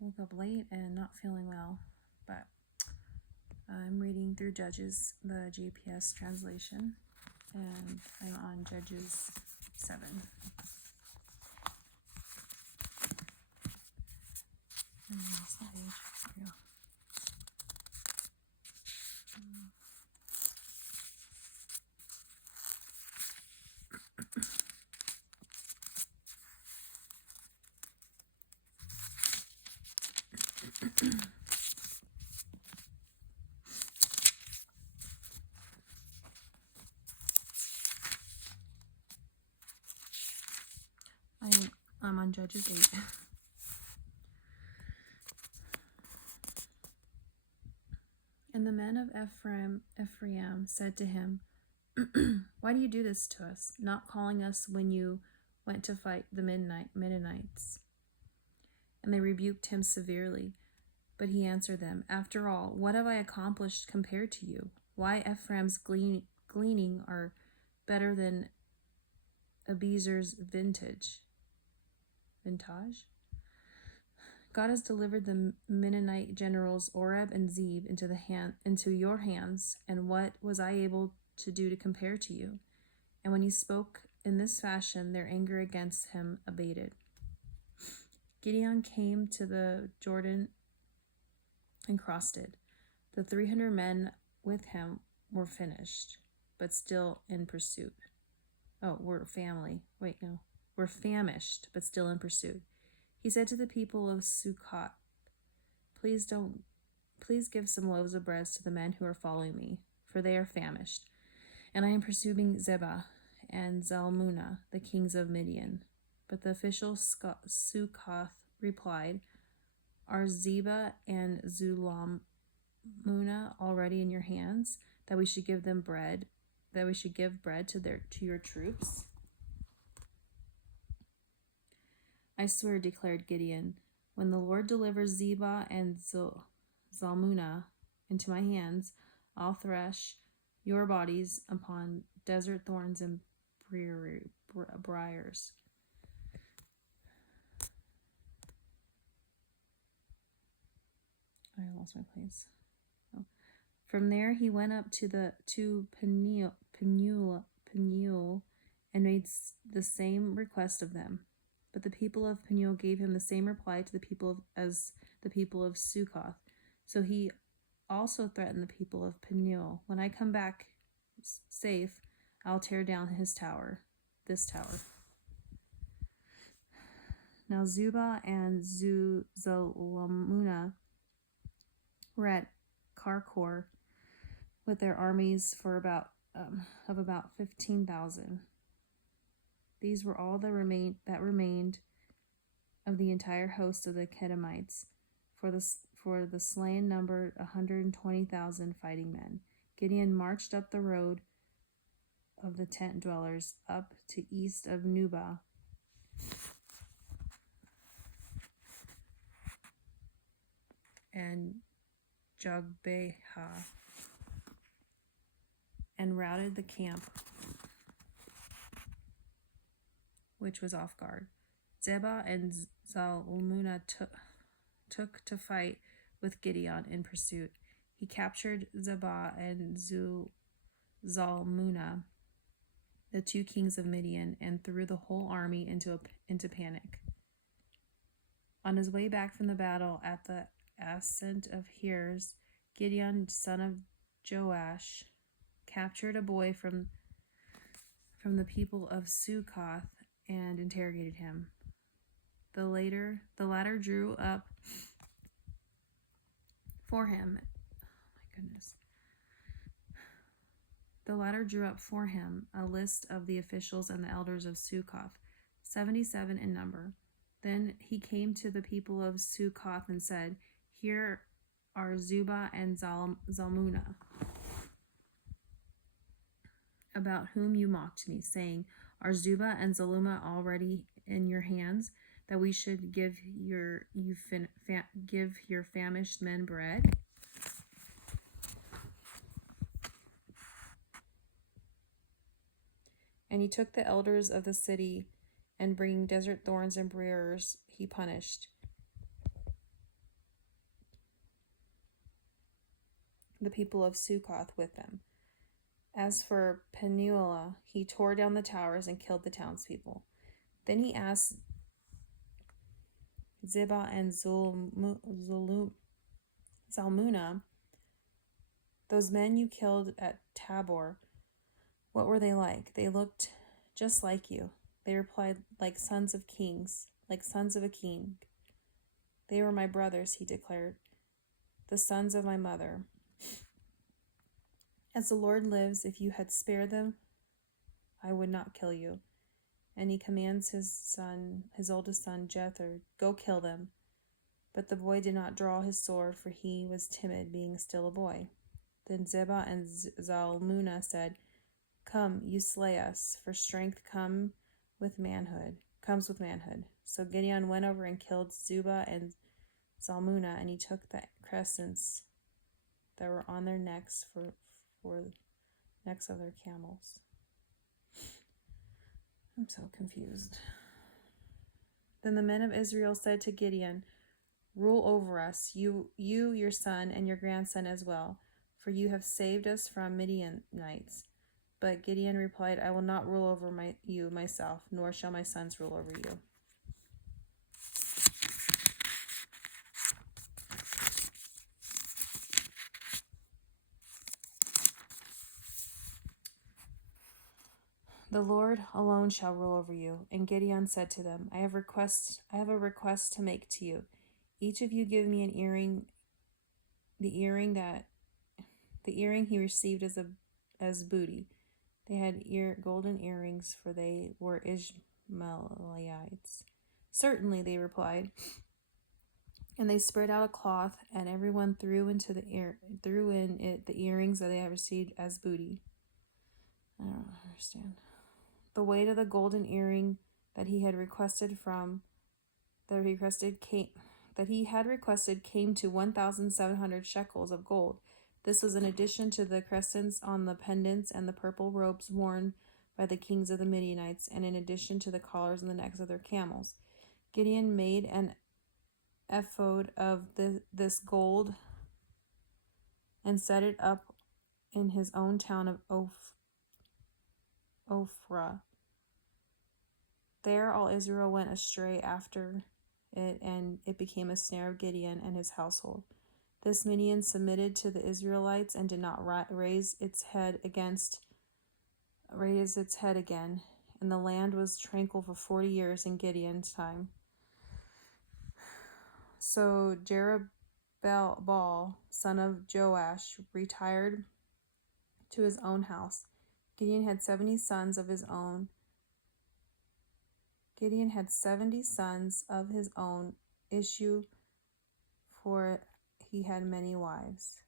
woke up late and not feeling well, but I'm reading through Judges, the JPS Translation, and I'm on Judges 7. Where's the page? Here we go. I'm on Judges 8. And the men of Ephraim said to him, "Why do you do this to us, not calling us when you went to fight the Midianites?" And they rebuked him severely. But he answered them, "After all, what have I accomplished compared to you? Why Ephraim's gleaning are better than Abieser's vintage? God has delivered the Midianite generals Oreb and Zeb into your hands, and what was I able to do to compare to you?" And when he spoke in this fashion, their anger against him abated. Gideon came to the Jordan and crossed it. The 300 men with him were finished, but still in pursuit. Were famished, but still in pursuit. He said to the people of Sukkot, Please give some loaves of bread to the men who are following me, for they are famished, and I am pursuing Zebah and Zalmunna, the kings of Midian." But the official Sukkoth replied, "Are Zebah and Zalmunna already in your hands, that we should give bread to your troops?" "I swear," declared Gideon, "when the Lord delivers Zebah and Zalmunna into my hands, I'll thresh your bodies upon desert thorns and briars." I lost my place. From there he went up to Penuel and made the same request of them. But the people of Penuel gave him the same reply to as the people of Sukkoth. So he also threatened the people of Penuel, "When I come back safe, I'll tear down this tower." Now Zubah and Zalmunna were at Karkor with their armies of about 15,000. These were all that remained of the entire host of the Kedemites, for the slain numbered 120,000 fighting men. Gideon marched up the road of the tent dwellers up to east of Nubah, and Jogbeha, and routed the camp which was off guard. Zebah and Zalmunna took to fight with Gideon in pursuit. He captured Zebah and Zalmunna, the two kings of Midian, and threw the whole army into panic. On his way back from the battle at the ascent of Heres, Gideon, son of Joash, captured a boy from the people of Sukkoth and interrogated him. The latter drew up for him. The latter drew up for him a list of the officials and the elders of Sukkoth, 77 in number. Then he came to the people of Sukkoth and said, "Here are Zubah and Zalmunna, about whom you mocked me, saying, 'Are Zubah and Zalmunna already in your hands, that we should give your famished men bread?'" And he took the elders of the city, and bringing desert thorns and briars, he punished. the people of Succoth with them. As for Penuela, he tore down the towers and killed the townspeople. Then he asked Ziba and Zalmunna, those men you killed at Tabor, what were they like? They looked just like you. They replied, like sons of kings, like sons of a king. They were my brothers, he declared, the sons of my mother. As the Lord lives, if you had spared them, I would not kill you. And he commands his oldest son, Jether, go kill them. But the boy did not draw his sword, for he was timid, being still a boy. Then Ziba and Zalmunna said, come, you slay us, for strength comes with manhood. So Gideon went over and killed Ziba and Zalmunna, and he took the crescents that were on their necks for necks of their camels. I'm so confused. Then the men of Israel said to Gideon, rule over us, you, your son, and your grandson as well, for you have saved us from Midianites. But Gideon replied, I will not rule over you myself, nor shall my sons rule over you. The Lord alone shall rule over you. And Gideon said to them, I have a request to make to you. Each of you give me an earring, the earring he received as booty. They had golden earrings, for they were Ishmaelites. Certainly, they replied. And they spread out a cloth, and everyone threw in it the earrings that they had received as booty. I don't understand. The weight of the golden earring that he had requested came to 1,700 shekels of gold. This was in addition to the crescents on the pendants and the purple robes worn by the kings of the Midianites, and in addition to the collars on the necks of their camels. Gideon made an ephod of this gold and set it up in his own town of Ophrah. There all Israel went astray after it, and it became a snare of Gideon and his household. This Midian submitted to the Israelites and did not raise its head again, and the land was tranquil for 40 years in Gideon's time. So Jerubbaal, son of Joash, retired to his own house. Gideon had 70 sons of his own. Issue, for he had many wives.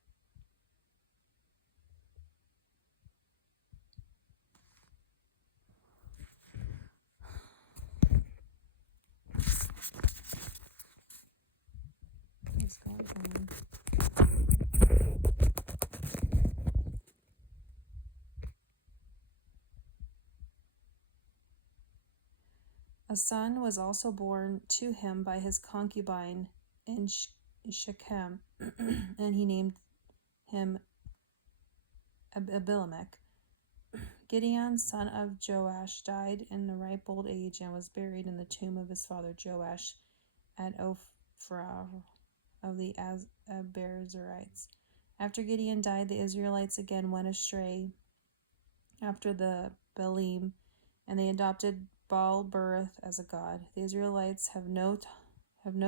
What's going on? A son was also born to him by his concubine in Shechem, and he named him Abimelech. Gideon, son of Joash, died in a ripe old age and was buried in the tomb of his father Joash at Ophrah of the Abiezrites. After Gideon died, the Israelites again went astray after the Baalim, and they adopted Baal-berith as a god. The Israelites have no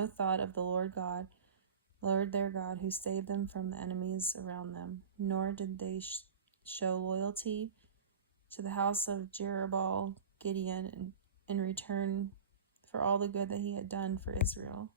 thought of the Lord their God, who saved them from the enemies around them, nor did they show loyalty to the house of Jerubbaal Gideon in return for all the good that he had done for Israel.